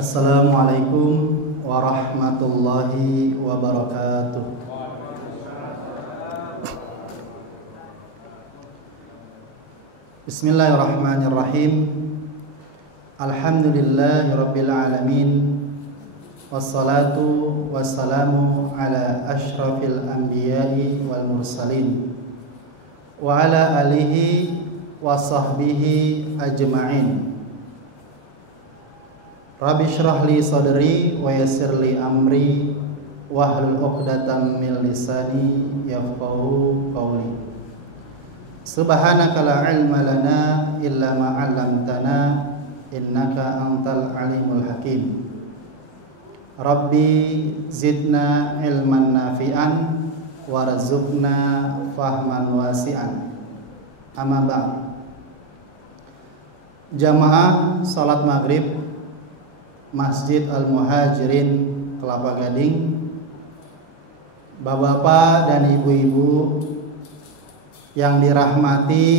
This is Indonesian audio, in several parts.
Assalamualaikum warahmatullahi wabarakatuh. Bismillahirrahmanirrahim. Alhamdulillahirabbil alamin. Wassalatu wassalamu ala asyrafil anbiya'i wal mursalin wa ala alihi wa sahbihi ajma'in. Rabbi syrah li sadri wa yassir li amri wahlul 'uqdatam min lisani yafqahu qawli. Subhanaka la ilma lana illa ma 'allamtana innaka antal alimul hakim. Rabbi zidna ilman nafi'an warzuqna fahman wasi'an. Amma ba'd. Jamaah salat maghrib Masjid Al-Muhajirin Kelapa Gading, bapak-bapak dan ibu-ibu yang dirahmati,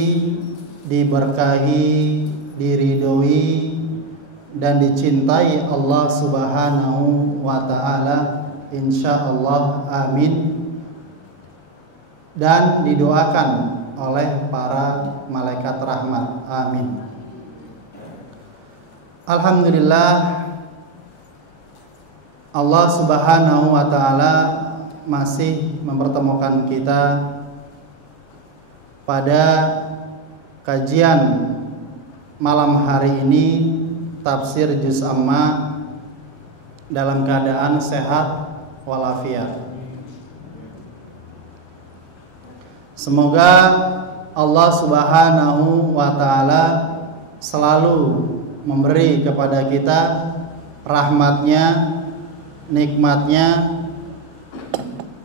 diberkahi, diridhoi dan dicintai Allah Subhanahu wa taala, insyaallah amin, dan didoakan oleh para malaikat rahmat, amin. Alhamdulillah, Allah Subhanahu wa taala masih mempertemukan kita pada kajian malam hari ini tafsir juz amma dalam keadaan sehat walafiat. Semoga Allah Subhanahu wa taala selalu memberi kepada kita rahmatnya, nikmatnya,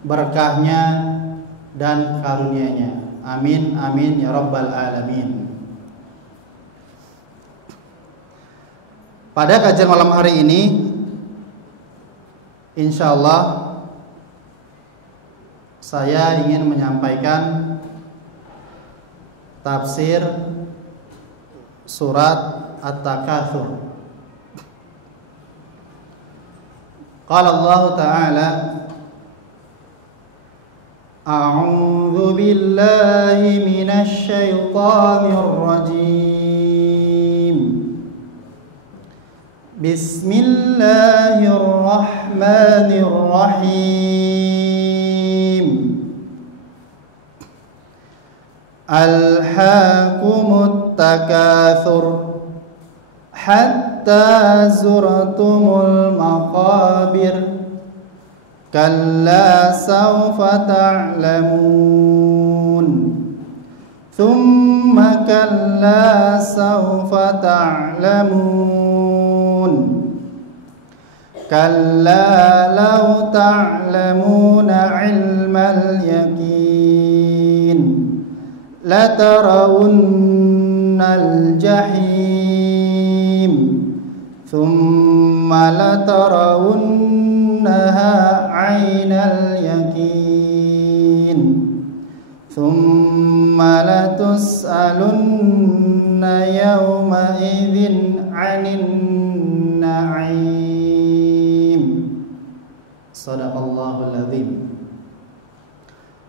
berkahnya dan karunia-Nya. Amin amin ya rabbal alamin. Pada kajian malam hari ini insyaallah saya ingin menyampaikan tafsir surat At-Takatsur. Qala Allah Ta'ala, A'udzu billahi minasy syaithanir rajim. Bismillahirrahmanirrahim. Alhaakumut takatsur hatta zurtumul maqabir kalla sawfa ta'lamun thumma kalla sawfa ta'lamun kalla law ta'lamuna 'ilmal yaqin latarawunnal jahim thumma latarawunnaha 'ainal yaqin thumma latus'alunna yawma idzin 'anin na'im. Shadaqallahul adzim.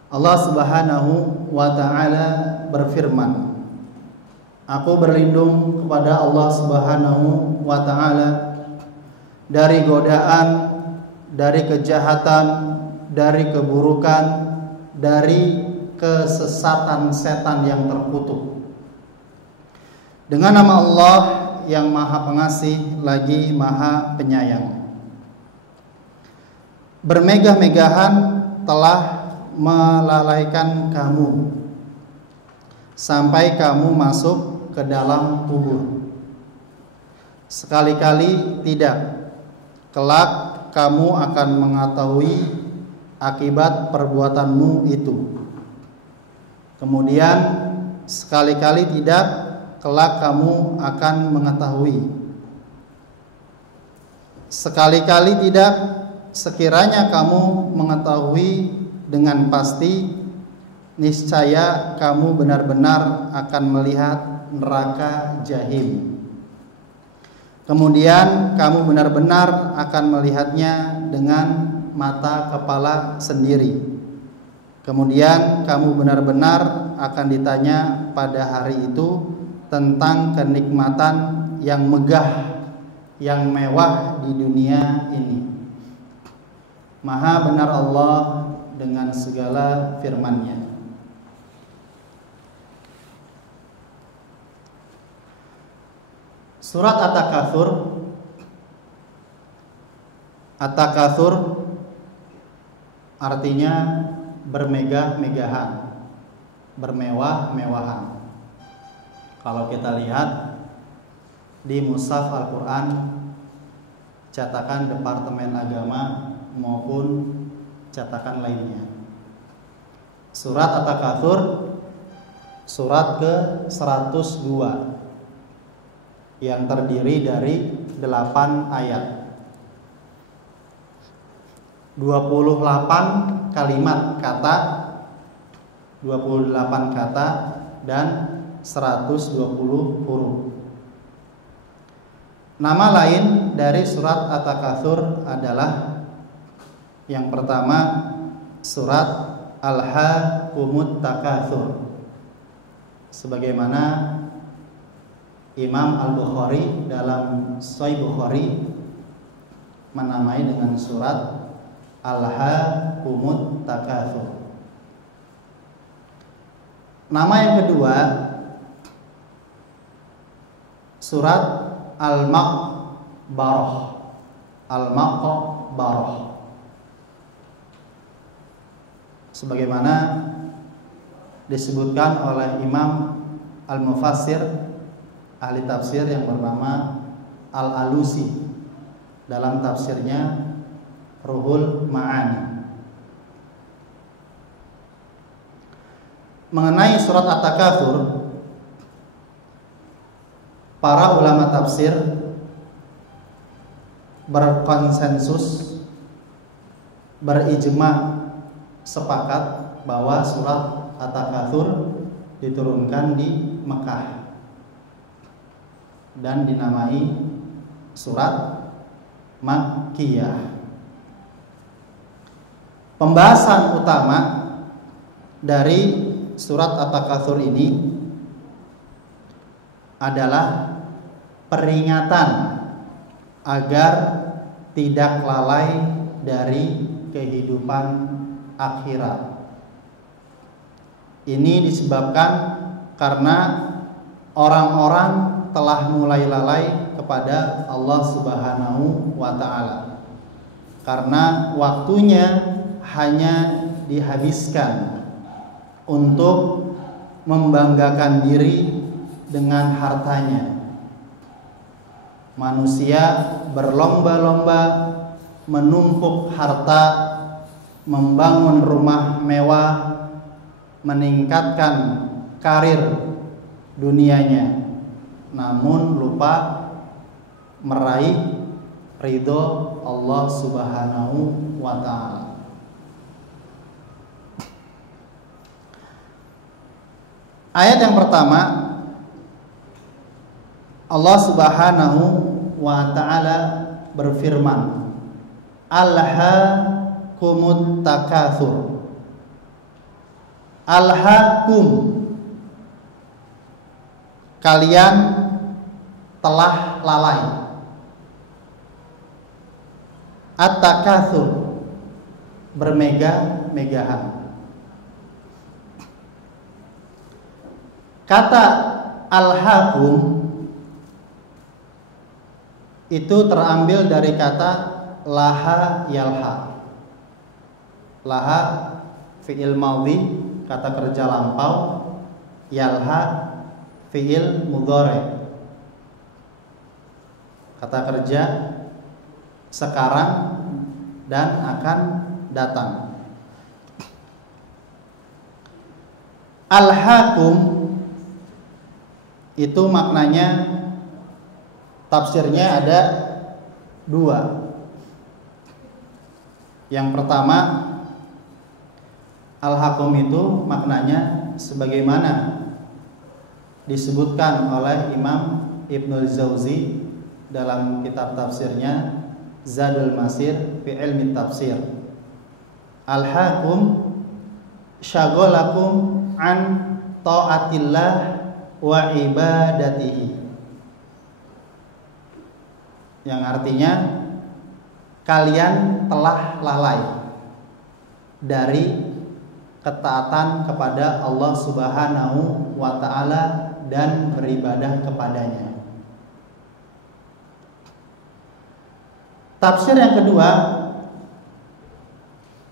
Allah Subhanahu wa ta'ala berfirman, aku berlindung kepada Allah Subhanahu wa ta'ala dari godaan, dari kejahatan, dari keburukan, dari kesesatan setan yang terkutuk. Dengan nama Allah yang Maha Pengasih lagi Maha Penyayang. Bermegah-megahan telah melalaikan kamu sampai kamu masuk ke dalam kubur. Sekali-kali tidak, kelak kamu akan mengetahui akibat perbuatanmu itu. Kemudian sekali-kali tidak, kelak kamu akan mengetahui. Sekali-kali tidak, sekiranya kamu mengetahui dengan pasti, niscaya kamu benar-benar akan melihat neraka jahim. Kemudian kamu benar-benar akan melihatnya dengan mata kepala sendiri. Kemudian kamu benar-benar akan ditanya pada hari itu tentang kenikmatan yang megah, yang mewah di dunia ini. Maha benar Allah dengan segala firman-Nya. Surat At-Takatsur. At-Takatsur artinya bermegah-megahan, bermewah-mewahan. Kalau kita lihat di Mushaf Al-Quran, cetakan Departemen Agama maupun cetakan lainnya, Surat At-Takatsur surat ke-102 yang terdiri dari 8 ayat, 28 kalimat kata, 28 kata dan 120 huruf. Nama lain dari surat At-Takatsur adalah yang pertama surat Alhaakumut Takatsur, sebagaimana Imam Al-Bukhari dalam Sahih Bukhari menamai dengan surat Alhaakumut Takatsur. Nama yang kedua surat Al-Maqbarah. Al-Maqbarah, sebagaimana disebutkan oleh Imam Al-Mufassir, ahli tafsir yang bernama Al-Alusi dalam tafsirnya Ruhul Ma'ani. Mengenai surat At-Takatsur, para ulama tafsir berkonsensus, berijma, sepakat bahwa surat At-Takatsur diturunkan di Mekah dan dinamai surat Makkiyah. Pembahasan utama dari surat At-Takatsur ini adalah peringatan agar tidak lalai dari kehidupan akhirat. Ini disebabkan karena orang-orang telah mulai lalai kepada Allah Subhanahu wa ta'ala, karena waktunya hanya dihabiskan untuk membanggakan diri dengan hartanya. Manusia berlomba-lomba menumpuk harta, membangun rumah mewah, meningkatkan karir dunianya, namun lupa meraih ridho Allah Subhanahu wa ta'ala. Ayat yang pertama, Allah Subhanahu wa ta'ala berfirman, Alhaakumut Takatsur. Alhaakum, kalian telah lalai. At-Takatsur, bermegah-megahan. Kata alhaakum itu terambil dari kata laha yalha. Laha fi'il madhi, kata kerja lampau, yalha fi'il mudhari, kata kerja sekarang dan akan datang. Alhaakum itu maknanya, tafsirnya ada dua. Yang pertama, alhaakum itu maknanya sebagaimana disebutkan oleh Imam Ibnul Jauzi dalam kitab tafsirnya Zadul Masir fi Ilmi Tafsir. Alhaakum syagolakum an ta'atillah wa ibadatihi, yang artinya kalian telah lalai dari ketaatan kepada Allah Subhanahu wa ta'ala dan beribadah kepadanya. Tafsir yang kedua,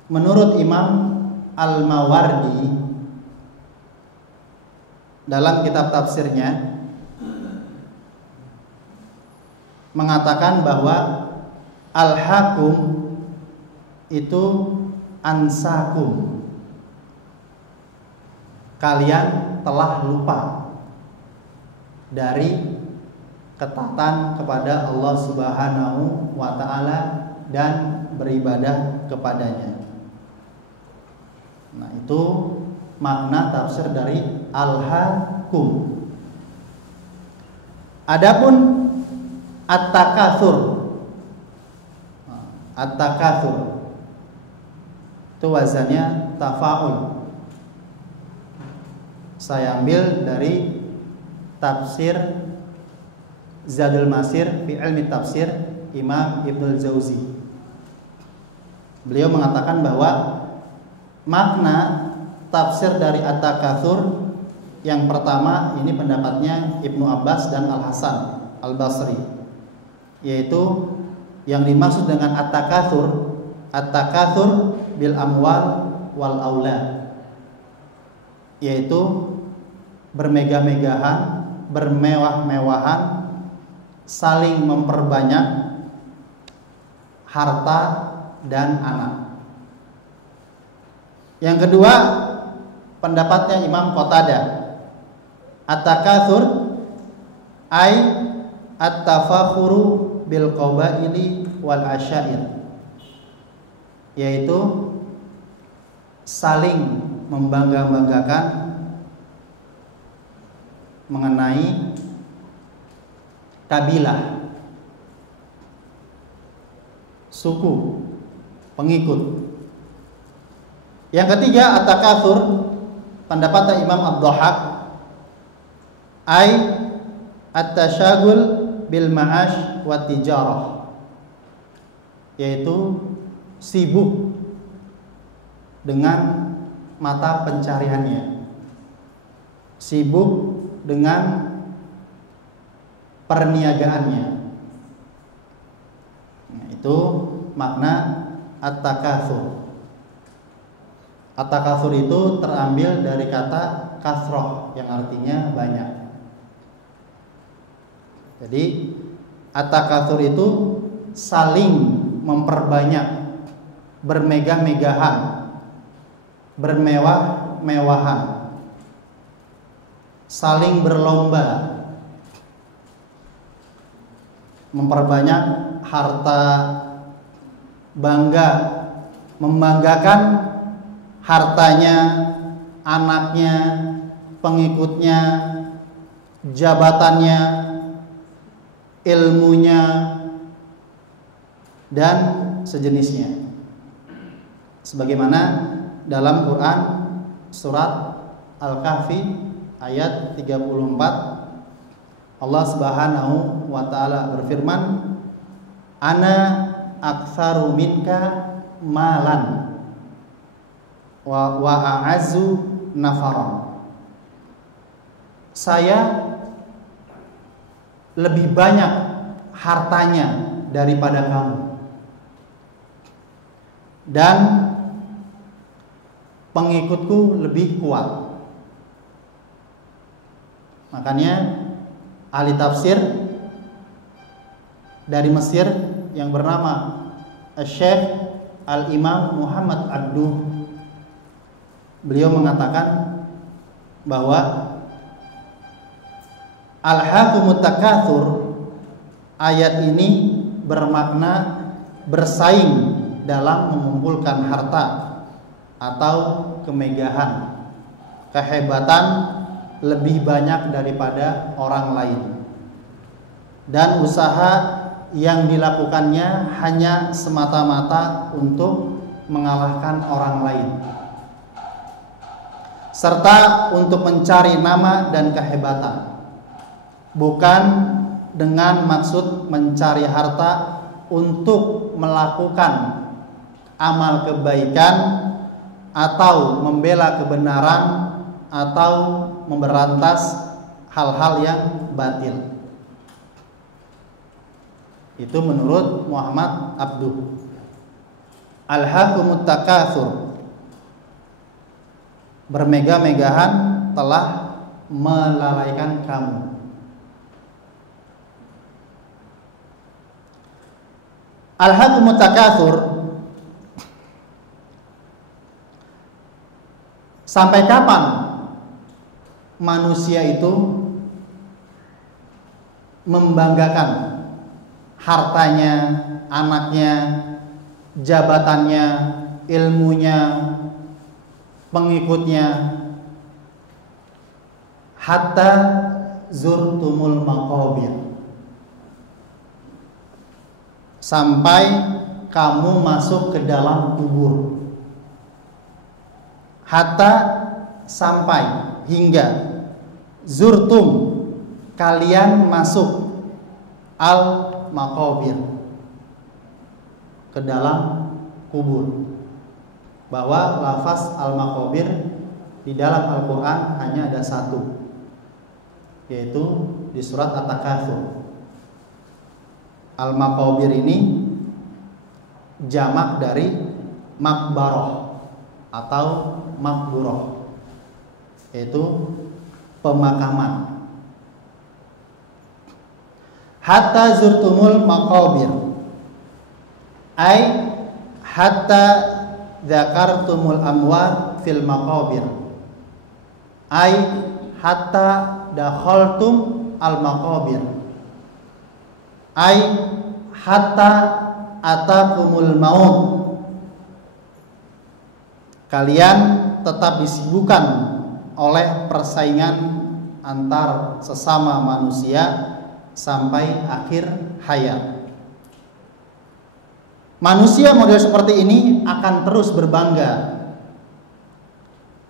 menurut Imam Al-Mawardi dalam kitab tafsirnya mengatakan bahwa al-hakum itu ansakum, kalian telah lupa dari ketaatan kepada Allah Subhanahu wa ta'ala dan beribadah kepadanya. Nah, itu makna tafsir dari al-hakum. Adapun at-takatsur, at-takatsur itu wazannya tafa'ul. Saya ambil dari tafsir Zadul Masir fi Ilmi Tafsir Imam Ibnul Jauzi. Beliau mengatakan bahwa makna tafsir dari at-takatsur yang pertama, ini pendapatnya Ibnu Abbas dan Al-Hasan Al-Basri, yaitu yang dimaksud dengan at-takatsur bil amwal wal aulad, yaitu bermegah-megahan, bermewah-mewahan, saling memperbanyak harta dan anak. Yang kedua, pendapatnya Imam Qatadah, at-takatsur ay at-tafakhuru bil qabaili wal asyair, yaitu saling membangga-banggakan mengenai kabilah, suku, pengikut. Yang ketiga, at-takatsur, pendapat Imam Ad-Dhahhak, ay at-tasyagul bil ma'ash wa tijarah, yaitu sibuk dengan mata pencariannya, sibuk dengan perniagaannya. Nah, itu makna at-takatsur. At-takatsur itu terambil dari kata kasroh yang artinya banyak. Jadi at-takatsur itu saling memperbanyak, bermegah-megahan, bermewah-mewahan, saling berlomba memperbanyak harta, bangga, membanggakan hartanya, anaknya, pengikutnya, jabatannya, ilmunya, dan sejenisnya. Sebagaimana dalam Quran surat Al-Kahfi ayat 34, Allah Subhanahu wa ta'ala berfirman, ana aktsaru minka malan wa a'azzu nafaran. Saya lebih banyak hartanya daripada kamu, dan pengikutku lebih kuat. Makanya ahli tafsir dari Mesir yang bernama Syekh Al-Imam Muhammad Abduh, beliau mengatakan bahwa al-hakumut takatsur, ayat ini bermakna bersaing dalam mengumpulkan harta atau kemegahan, kehebatan lebih banyak daripada orang lain. dan usaha yang dilakukannya hanya semata-mata untuk mengalahkan orang lain, serta untuk mencari nama dan kehebatan, bukan dengan maksud mencari harta untuk melakukan amal kebaikan atau membela kebenaran atau memberantas hal-hal yang batil. Itu menurut Muhammad Abduh. Alhaakumut takatsur, bermegah-megahan telah melalaikan kamu. Alhaakumut takatsur, sampai kapan manusia itu membanggakan hartanya, anaknya, jabatannya, ilmunya, pengikutnya, hatta zurtumul maqabir, sampai kamu masuk ke dalam kubur. Hatta, sampai, hingga, zurtum, kalian masuk, al maqabir, ke dalam kubur. Bahwa lafaz al maqabir di dalam Al-Quran hanya ada satu, yaitu di surat At-Takatsur. Al maqabir ini jamak dari makbarah atau makburah, yaitu pemakaman. Hatta zurtumul maqabir, ay hatta dzakartumul amwat fil maqabir, ay hatta dakhaltum al maqabir, ay hatta atakumul maut, kalian tetap disibukkan oleh persaingan antar sesama manusia sampai akhir hayat. Manusia model seperti ini akan terus berbangga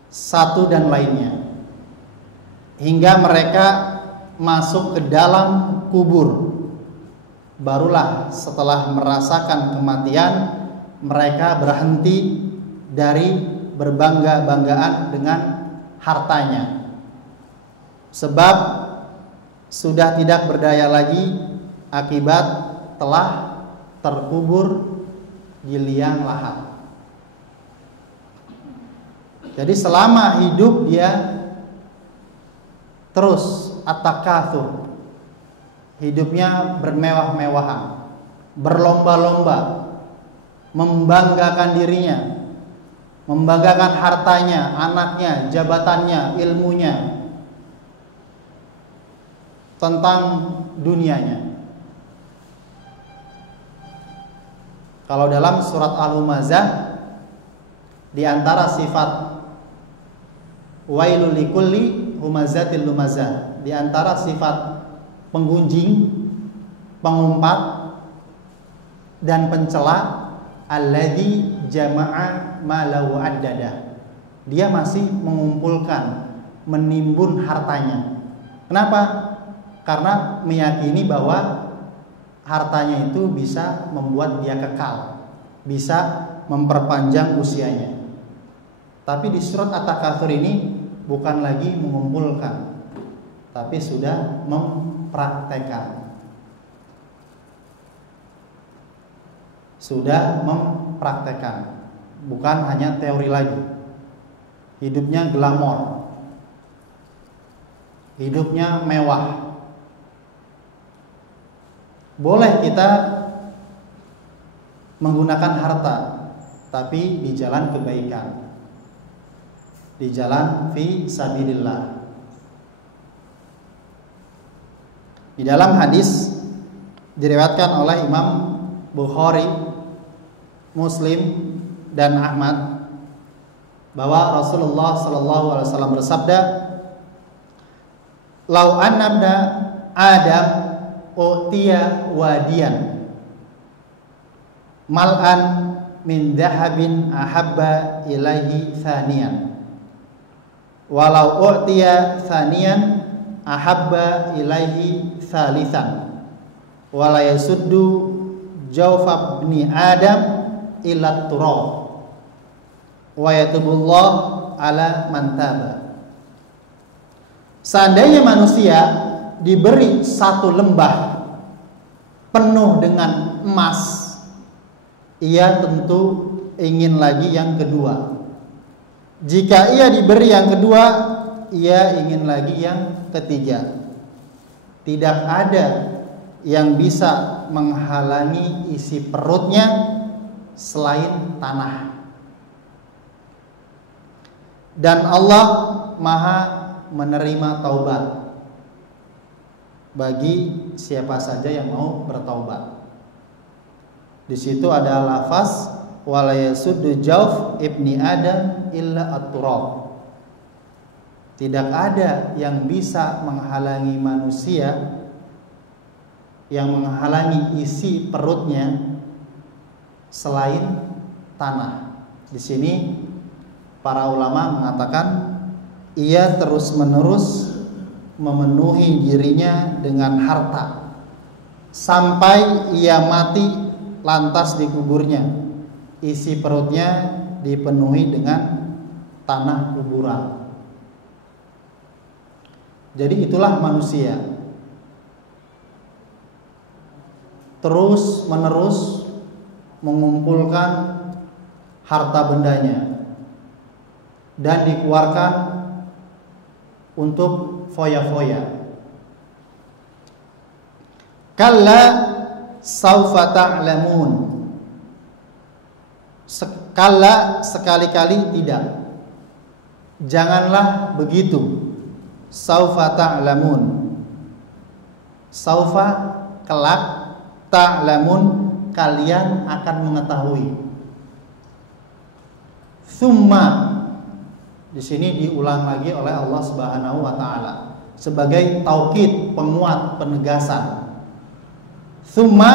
satu dan lainnya hingga mereka masuk ke dalam kubur. Barulah setelah merasakan kematian mereka berhenti dari berbangga-banggaan dengan hartanya, sebab sudah tidak berdaya lagi akibat telah terkubur di liang lahat. Jadi selama hidup dia terus at-takatsur, hidupnya bermewah-mewahan, berlomba-lomba, membanggakan dirinya, membanggakan hartanya, anaknya, jabatannya, ilmunya, tentang dunianya. Kalau dalam surat Al-Humazah, di antara sifat wailul likulli humazatil lumazah, di antara sifat penggunjing, pengumpat, dan pencela, alladzi jama'a malahu addada, dia masih mengumpulkan, menimbun hartanya. Kenapa? Karena meyakini bahwa hartanya itu bisa membuat dia kekal, bisa memperpanjang usianya. Tapi di surat At-Takatsur ini bukan lagi mengumpulkan, tapi sudah mempraktekkan. Sudah mempraktekkan, bukan hanya teori lagi. Hidupnya glamor, hidupnya mewah. Boleh kita menggunakan harta, tapi di jalan kebaikan, di jalan fi sabilillah. Di dalam hadis diriwayatkan oleh Imam Bukhari, Muslim, dan Ahmad bahwa Rasulullah SAW bersabda, "Lau anna ibna Adam u'tiya wadiyan mal'an min dhahabin ahabba ilaihi thaniyan walau u'tiya thaniyan ahabba ilaihi thalithan wala yasuddu jawfa ibni adam ila turab wa yatubullah ala man taba. Seandainya manusia diberi satu lembah penuh dengan emas, ia tentu ingin lagi yang kedua. Jika ia diberi yang kedua, ia ingin lagi yang ketiga. Tidak ada yang bisa menghalangi isi perutnya selain tanah. Dan Allah Maha menerima taubat bagi siapa saja yang mau bertaubat. Di situ ada lafaz wala yasuddu jawf ibni adam illa at-turab. Tidak ada yang bisa menghalangi manusia, yang menghalangi isi perutnya selain tanah. Di sini para ulama mengatakan ia terus-menerus memenuhi dirinya dengan harta sampai ia mati lantas dikuburnya. Isi perutnya dipenuhi dengan tanah kuburan. Jadi itulah manusia, terus-menerus mengumpulkan harta bendanya dan dikeluarkan untuk foya-foya. Kalla saufa ta'lamun. Kalla sekali-kali tidak. Janganlah begitu. Saufa ta'lamun. Saufa kelak, ta'lamun kalian akan mengetahui. Tsumma di sini diulang lagi oleh Allah Subhanahu wa taala sebagai taukid, penguat, penegasan. Tsumma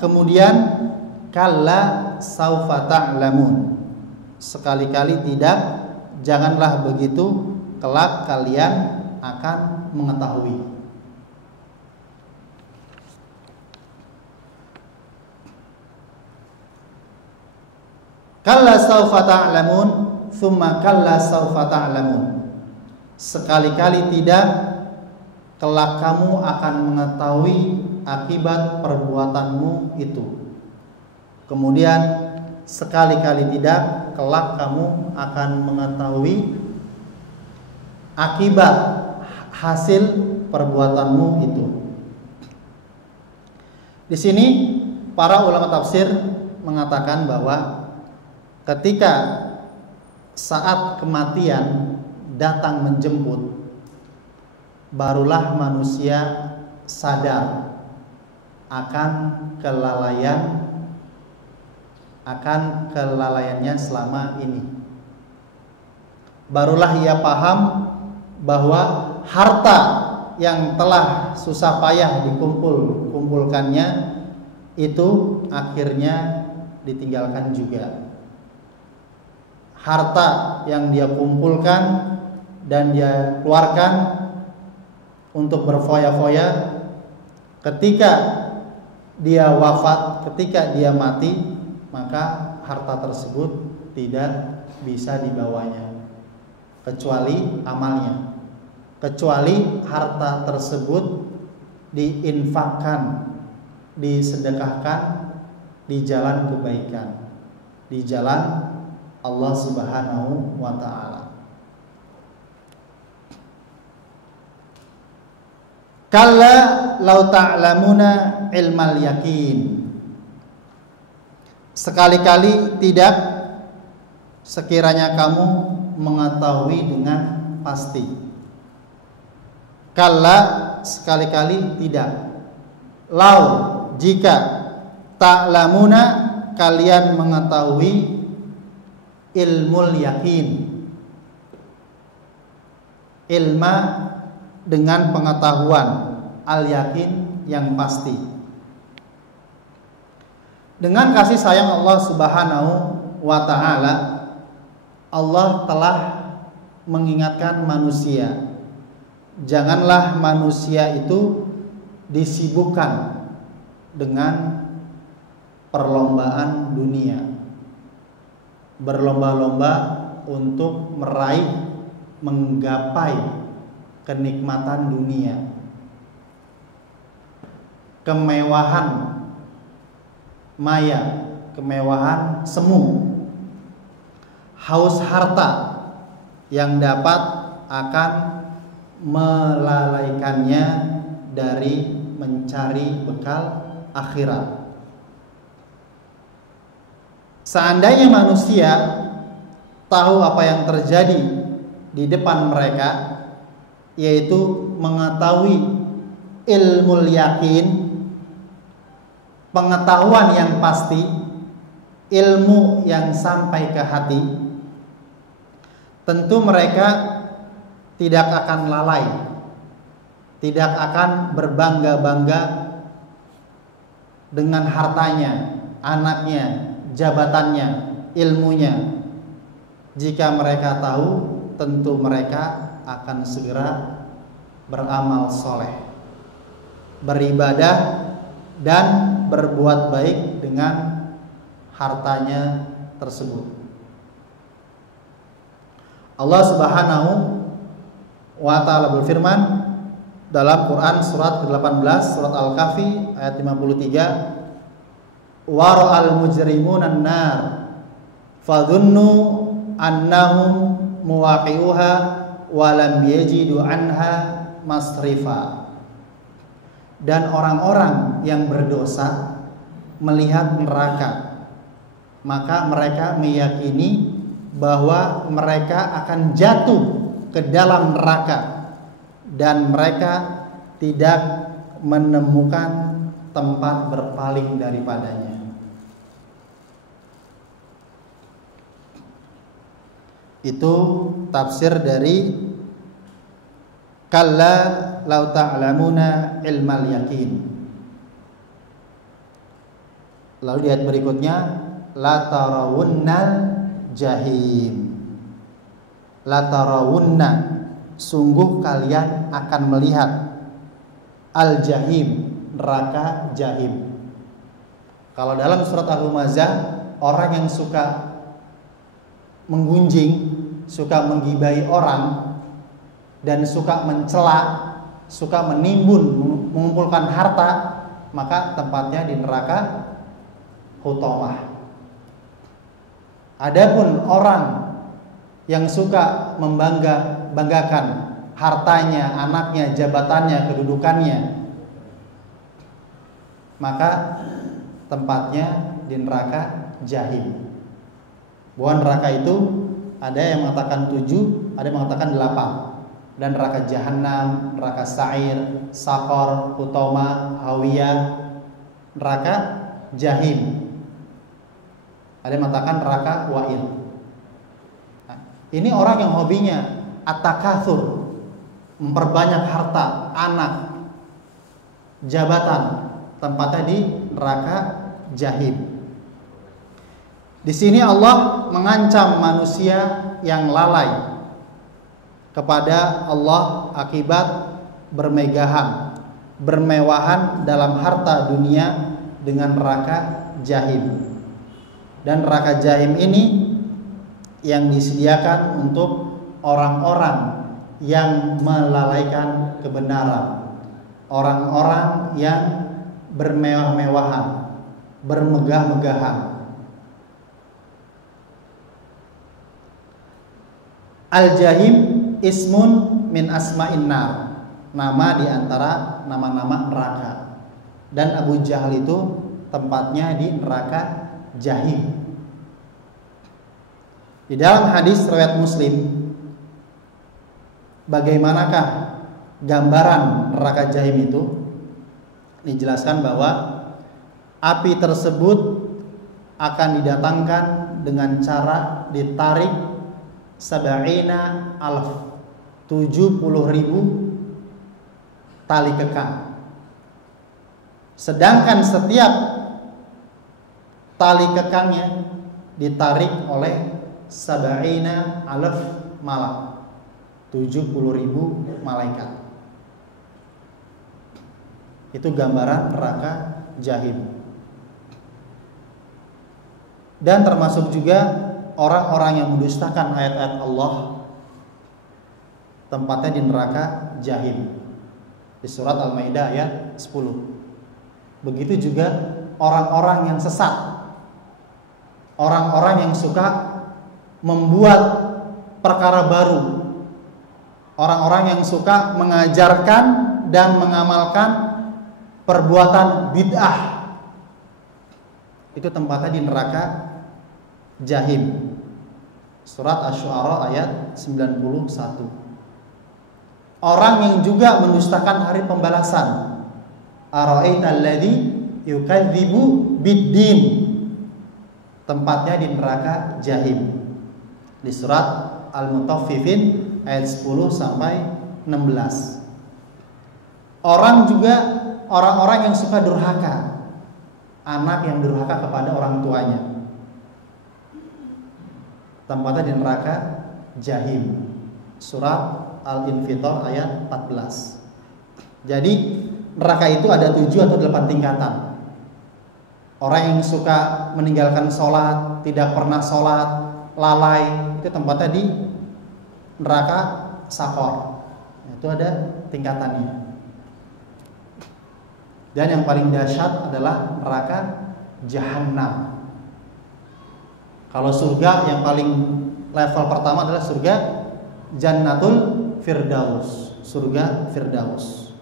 kemudian kalla saufa ta'lamun. Sekali-kali tidak, janganlah begitu, kelak kalian akan mengetahui. Kalla saufa ta'lamun, tsumma kalla saufa ta'lamun. Sekali-kali tidak, kelak kamu akan mengetahui akibat perbuatanmu itu. Kemudian sekali-kali tidak, kelak kamu akan mengetahui akibat hasil perbuatanmu itu. Di sini para ulama tafsir mengatakan bahwa ketika saat kematian datang menjemput, barulah manusia sadar akan kelalaiannya selama ini. Barulah ia paham bahwa harta yang telah susah payah dikumpulkannya itu akhirnya ditinggalkan juga. Harta yang dia kumpulkan dan dia keluarkan untuk berfoya-foya, ketika dia wafat, ketika dia mati, maka harta tersebut tidak bisa dibawanya kecuali amalnya, kecuali harta tersebut diinfakkan, disedekahkan di jalan kebaikan, di jalan Allah Subhanahu wa ta'ala. Kalla lau ta'lamuna ilmal yakin. Sekali-kali tidak, sekiranya kamu mengetahui dengan pasti. Kalla sekali-kali tidak. Lau jika ta'lamuna kalian mengetahui ilmul yakin. Ilma dengan pengetahuan, al yakin yang pasti. Dengan kasih sayang Allah Subhanahu wa taala, Allah telah mengingatkan manusia, janganlah manusia itu disibukkan dengan perlombaan dunia, berlomba-lomba untuk meraih, menggapai kenikmatan dunia, kemewahan maya, kemewahan semu, haus harta yang dapat akan melalaikannya dari mencari bekal akhirat. Seandainya manusia tahu apa yang terjadi di depan mereka, yaitu mengetahui ilmu yakin, pengetahuan yang pasti, ilmu yang sampai ke hati, tentu mereka tidak akan lalai, tidak akan berbangga-bangga dengan hartanya, anaknya, jabatannya, ilmunya. Jika mereka tahu, tentu mereka akan segera beramal soleh, beribadah, dan berbuat baik dengan hartanya tersebut. Allah Subhanahu wa ta'ala berfirman dalam Quran surat ke-18, surat Al-Kahfi ayat 53, wara'al mujrimuna an-nar fadhunnu annahum muwaqi'uha wa lam yajidu anha masrifa. Dan orang-orang yang berdosa melihat neraka, maka mereka meyakini bahwa mereka akan jatuh ke dalam neraka dan mereka tidak menemukan tempat berpaling daripadanya. Itu tafsir dari kalla lau ta'lamuna ilmal yakin. Lalu di ayat berikutnya la tarawunnal jahim. La tarawunna, sungguh kalian akan melihat al jahim, neraka jahim. Kalau dalam surat Al-Humazah, orang yang suka menggunjing, suka menggibai orang, dan suka mencela, suka menimbun, mengumpulkan harta, maka tempatnya di neraka Hutamah. Adapun orang yang suka membanggakan hartanya, anaknya, jabatannya, kedudukannya, maka tempatnya di neraka jahim. Bahwa neraka itu ada yang mengatakan 7, ada yang mengatakan 8. Dan neraka jahanam, neraka sa'ir, saqar, hutama, hawiyah, neraka jahim. Ada yang mengatakan neraka wa'il. Nah, ini orang yang hobinya at-takatsur, memperbanyak harta, anak, jabatan, tempatnya di neraka jahim. Di sini Allah mengancam manusia yang lalai kepada Allah akibat bermewahan dalam harta dunia dengan neraka jahim. Dan neraka jahim ini yang disediakan untuk orang-orang yang melalaikan kebenaran, orang-orang yang bermewah-mewahan, bermegah-megahan. Al-jahim ismun min asma'in nar, nama di antara nama-nama neraka. Dan Abu Jahal itu tempatnya di neraka jahim. Di dalam hadis riwayat Muslim, bagaimanakah gambaran neraka jahim itu? Dijelaskan bahwa api tersebut akan didatangkan dengan cara ditarik 70.000 tali kekang. Sedangkan setiap tali kekangnya ditarik oleh sab'ina alaf malak, 70.000 malaikat. Itu gambaran neraka jahim. Dan termasuk juga orang-orang yang mendustakan ayat-ayat Allah, tempatnya di neraka jahim, di surat Al-Maidah ayat 10. Begitu juga orang-orang yang sesat, orang-orang yang suka membuat perkara baru, orang-orang yang suka mengajarkan dan mengamalkan perbuatan bid'ah. Itu tempatnya di neraka jahim. Surat Asy-Syu'ara ayat 91. Orang yang juga mendustakan hari pembalasan. Ara'aital ladzi yukadzibu biddin. Tempatnya di neraka jahim. Di surat Al-Mutaffifin ayat 10 sampai 16. Orang-orang yang suka durhaka, anak yang durhaka kepada orang tuanya, tempatnya di neraka jahim. Surat Al-Infitar ayat 14. Jadi neraka itu ada 7 atau 8 tingkatan. Orang yang suka meninggalkan sholat, tidak pernah sholat, lalai, itu tempatnya di neraka sakor. Itu ada tingkatannya. Dan yang paling dahsyat adalah neraka jahanam. Kalau surga yang paling level pertama adalah surga Jannatul Firdaus, surga Firdaus.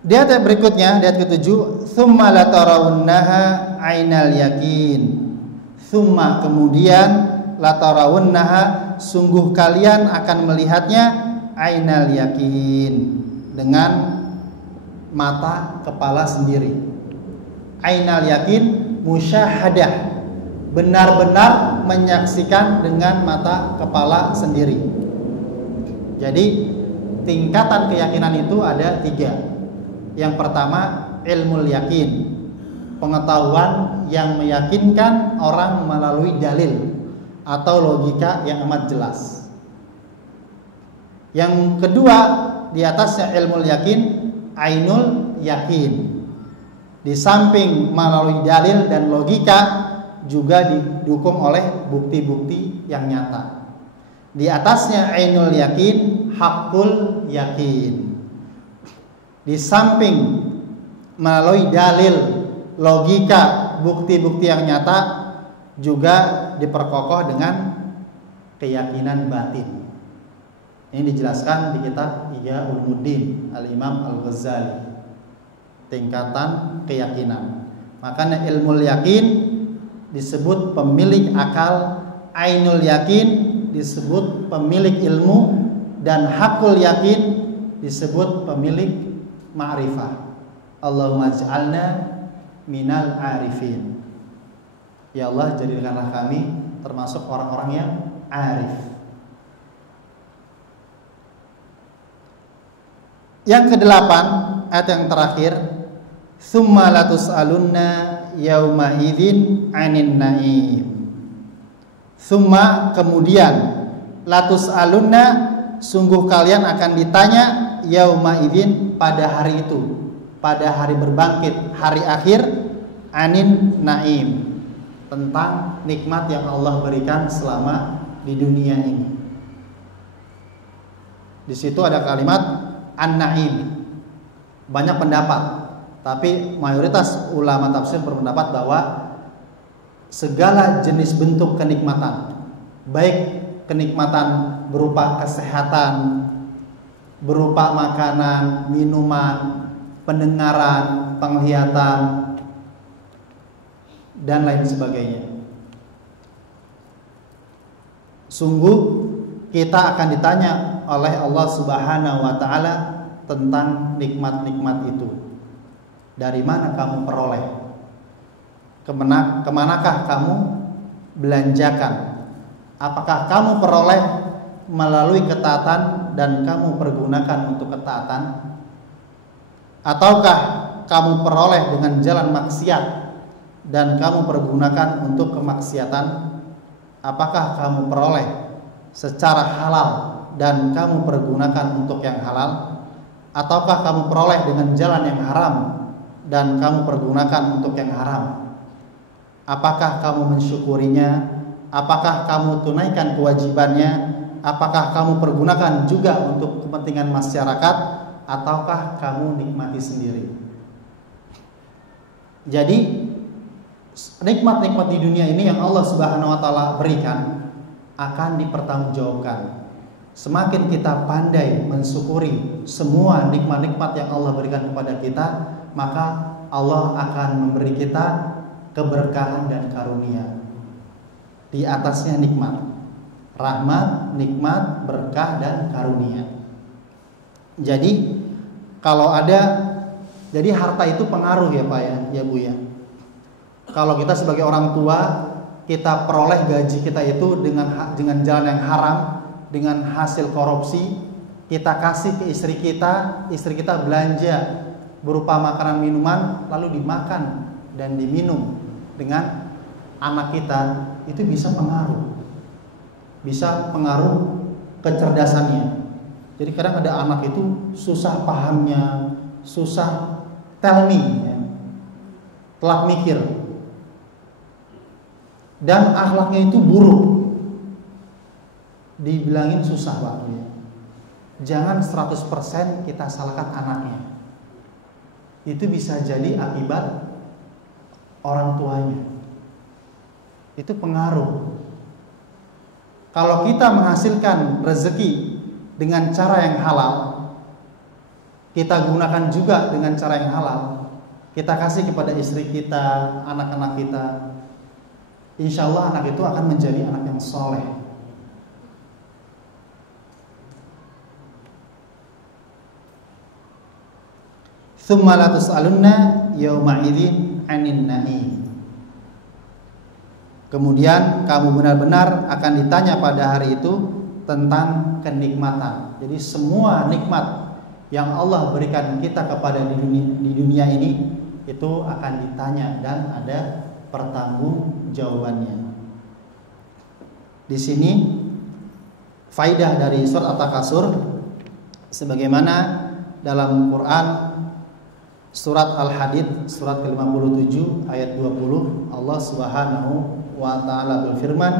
Di ayat berikutnya, di ayat ke-7, "Tsumma latarawunnaha 'ainal yakin." Tsumma, kemudian, latarawunnaha, sungguh kalian akan melihatnya, 'ainal yakin, dengan mata kepala sendiri. 'Ainal yakin musyahadah, benar-benar menyaksikan dengan mata kepala sendiri. Jadi tingkatan keyakinan itu ada 3. Yang pertama ilmul yakin, pengetahuan yang meyakinkan orang melalui dalil atau logika yang amat jelas. Yang kedua, di atasnya ilmul yakin, ainul yakin. Di samping melalui dalil dan logika, juga didukung oleh bukti-bukti yang nyata. Di atasnya ainul yakin, hakul yakin. Di samping melalui dalil, logika, bukti-bukti yang nyata, juga diperkokoh dengan keyakinan batin. Ini dijelaskan di kitab Ihya Ulumuddin Al-Imam Al-Ghazali, tingkatan keyakinan. Makanya ilmul yakin disebut pemilik akal, ainul yakin disebut pemilik ilmu, dan hakul yakin disebut pemilik ma'rifah. Allahumma ij'alna minal arifin. Ya Allah, jadikanlah kami termasuk orang-orang yang arif. Yang ke-8, ayat yang terakhir, "Tsumma latus'alunna yauma idzin 'anin na'im." Tsumma, kemudian, latus'alunna, sungguh kalian akan ditanya, yauma idzin, pada hari itu, pada hari berbangkit, hari akhir, 'anin na'im, tentang nikmat yang Allah berikan selama di dunia ini. Di situ ada kalimat an-na'im. Banyak pendapat, tapi mayoritas ulama tafsir berpendapat bahwa segala jenis bentuk kenikmatan, baik kenikmatan berupa kesehatan, berupa makanan, minuman, pendengaran, penglihatan, dan lain sebagainya. Sungguh kita akan ditanya oleh Allah Subhanahu wa ta'ala tentang nikmat-nikmat itu. Dari mana kamu peroleh? Kemanakah kamu belanjakan? Apakah kamu peroleh melalui ketaatan dan kamu pergunakan untuk ketaatan? Ataukah kamu peroleh dengan jalan maksiat dan kamu pergunakan untuk kemaksiatan? Apakah kamu peroleh secara halal dan kamu pergunakan untuk yang halal? Ataukah kamu peroleh dengan jalan yang haram dan kamu pergunakan untuk yang haram? Apakah kamu mensyukurinya? Apakah kamu tunaikan kewajibannya? Apakah kamu pergunakan juga untuk kepentingan masyarakat? Ataukah kamu nikmati sendiri? Jadi nikmat-nikmat di dunia ini yang Allah Subhanahu wa taala berikan akan dipertanggungjawabkan. Semakin kita pandai mensyukuri semua nikmat-nikmat yang Allah berikan kepada kita, maka Allah akan memberi kita keberkahan dan karunia. Di atasnya nikmat, rahmat, nikmat, berkah dan karunia. Jadi kalau ada, jadi harta itu pengaruh ya Pak ya Bu ya. Kalau kita sebagai orang tua, kita peroleh gaji kita itu dengan jalan yang haram, dengan hasil korupsi, kita kasih ke istri kita belanja berupa makanan minuman, lalu dimakan dan diminum dengan anak kita, itu bisa pengaruh kecerdasannya. Jadi kadang ada anak itu susah pahamnya, susah tell me ya, telat mikir, dan akhlaknya itu buruk, dibilangin susah Pak ya. Jangan 100% kita salahkan anaknya. Itu bisa jadi akibat orang tuanya. Itu pengaruh. Kalau kita menghasilkan rezeki dengan cara yang halal, kita gunakan juga dengan cara yang halal, kita kasih kepada istri kita, anak-anak kita, insya Allah anak itu akan menjadi anak yang soleh. Tsumma la tus'alunna yauma idzin 'anin na'im. Kemudian kamu benar-benar akan ditanya pada hari itu tentang kenikmatan. Jadi semua nikmat yang Allah berikan kita kepada di dunia ini itu akan ditanya dan ada pertanggungjawabannya. Di sini faidah dari surat At-Takasur, sebagaimana dalam Quran surat Al-Hadid surat ke-57 ayat 20, Allah Subhanahu wa taala berfirman,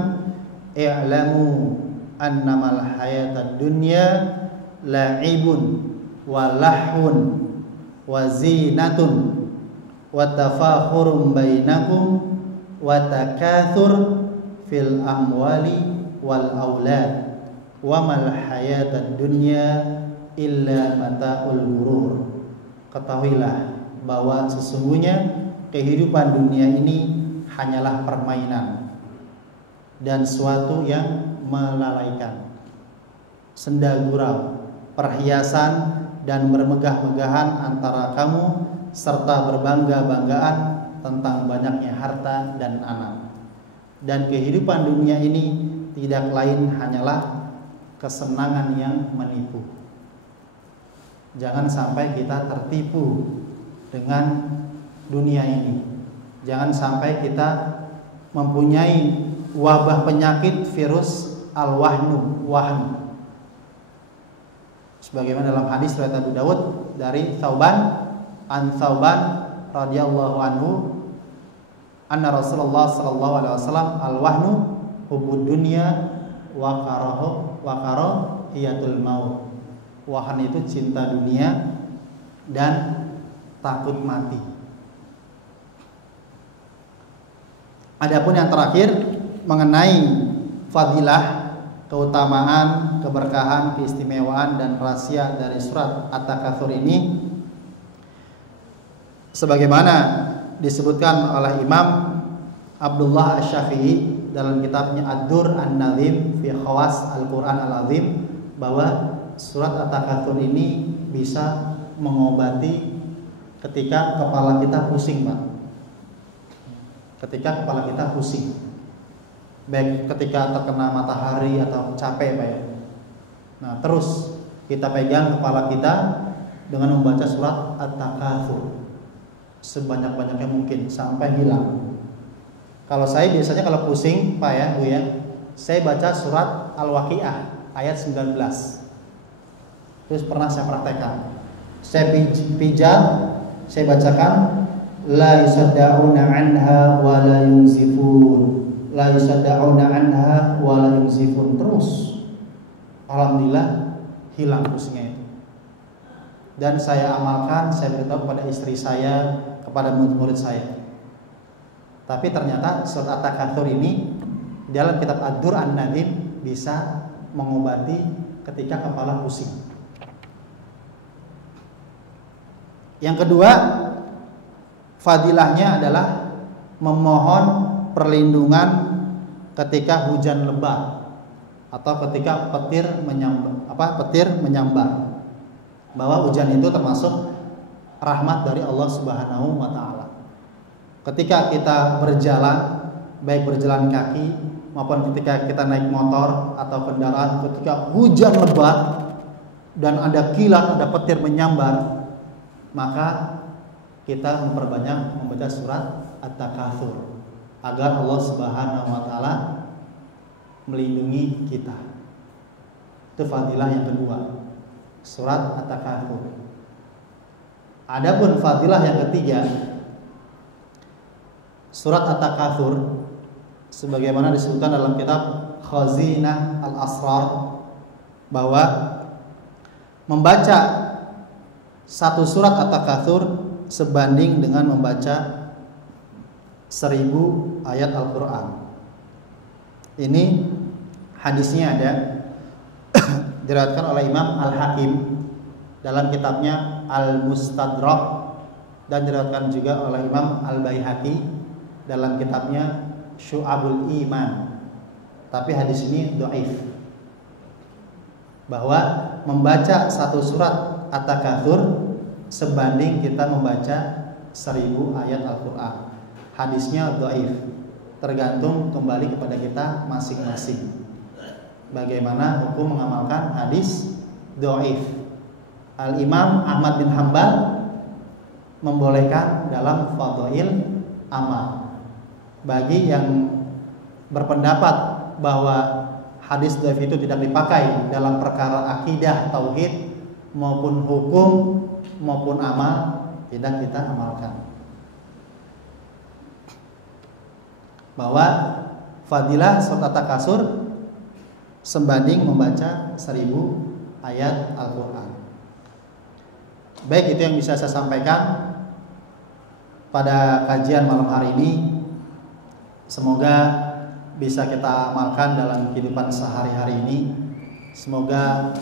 "I'lamu annamal hayatad dunya la'ibun wa lahun wa zinatun wa tafakhurum bainakum wa takatsur fil amwali wal aulad wa mal hayatad dunya illa mata'ul ghurur." Ketahuilah bahwa sesungguhnya kehidupan dunia ini hanyalah permainan dan suatu yang melalaikan, senda gurau, perhiasan dan bermegah-megahan antara kamu serta berbangga-banggaan tentang banyaknya harta dan anak. Dan kehidupan dunia ini tidak lain hanyalah kesenangan yang menipu. Jangan sampai kita tertipu dengan dunia ini. Jangan sampai kita mempunyai wabah penyakit virus al-wahnu, wahn. Sebagaimana dalam hadis riwayat Abu Dawud dari Thauban radhiyallahu anhu, anna Rasulullah sallallahu alaihi wasallam al-wahnu hubud dunya wa karahiyatul maut. Wahn itu cinta dunia dan takut mati. Adapun yang terakhir mengenai fadilah, keutamaan, keberkahan, keistimewaan dan rahasia dari surat At-Takatsur ini, sebagaimana disebutkan oleh Imam Abdullah Asy-Syafi'i dalam kitabnya Ad-Dur An-Nazim fi Khawas Al-Qur'an Al-Azim, bahwa surat At-Takatsur ini bisa mengobati ketika kepala kita pusing, Pak. Ketika kepala kita pusing, baik ketika terkena matahari atau capek, Pak ya. Nah, terus kita pegang kepala kita, dengan membaca surat At-Takatsur sebanyak-banyaknya mungkin sampai hilang. Kalau saya biasanya kalau pusing Pak ya Bu ya, saya baca surat Al-Waqiah ayat 19. Terus pernah saya praktekkan. Saya pijat, saya bacakan la yusaddauna anha wa la yunzifun. La yusaddauna anha wa la yunzifun, terus. Alhamdulillah hilang pusingnya itu. Dan saya amalkan, saya beritahu kepada istri saya, kepada murid-murid saya. Tapi ternyata surat At-Takatsur ini dalam kitab Ad-Dur An-Nadim bisa mengobati ketika kepala pusing. Yang kedua, fadilahnya adalah memohon perlindungan ketika hujan lebat atau ketika petir menyambar. Bahwa hujan itu termasuk rahmat dari Allah Subhanahu wa taala. Ketika kita berjalan, baik berjalan kaki maupun ketika kita naik motor atau kendaraan, ketika hujan lebat dan ada kilat, ada petir menyambar, maka kita memperbanyak membaca surat At-Takatsur agar Allah Subhanahu wa taala melindungi kita. Itu fadilah yang kedua, surat At-Takatsur. Adapun fadilah yang ketiga, surat At-Takatsur sebagaimana disebutkan dalam kitab Khazinah Al-Asrar, bahwa membaca satu surat At-Takatsur sebanding dengan membaca 1000 ayat Al-Quran. Ini hadisnya ada diriwayatkan oleh Imam Al-Hakim dalam kitabnya Al-Mustadrak, dan diriwayatkan juga oleh Imam Al-Baihaqi dalam kitabnya Syu'abul Iman. Tapi hadis ini dhaif, bahwa membaca satu surat At-Takatsur sebanding kita membaca 1000 ayat Al-Quran. Hadisnya dhaif, tergantung kembali kepada kita masing-masing bagaimana hukum mengamalkan hadis dhaif. Al-Imam Ahmad bin Hanbal membolehkan dalam fadhail amal. Bagi yang berpendapat bahwa hadis dhaif itu tidak dipakai dalam perkara akidah, tauhid maupun hukum maupun amal, tidak kita amalkan. Bahwa fadilah surat At-Takatsur sebanding membaca 1000 ayat Al-Quran. Baik, itu yang bisa saya sampaikan pada kajian malam hari ini. Semoga bisa kita amalkan dalam kehidupan sehari-hari ini. Semoga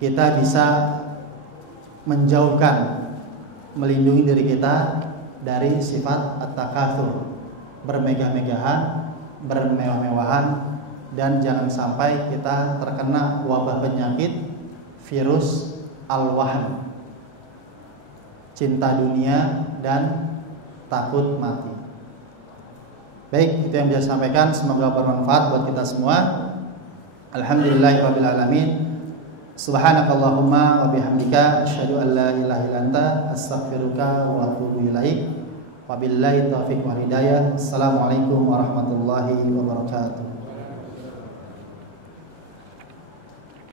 kita bisa menjauhkan, melindungi diri kita dari sifat At-Takatsur, bermegah-megahan, bermewah-mewahan, dan jangan sampai kita terkena wabah penyakit virus al-wahm, cinta dunia dan takut mati. Baik, itu yang bisa saya sampaikan, semoga bermanfaat buat kita semua. Alhamdulillahirabbil alamin. Subhanakallahumma wa bihamdika asyhadu an la ilaha illa anta astaghfiruka wa atubu ilaik. Wabillahi taufiq wal hidayah. Assalamualaikum warahmatullahi wabarakatuh.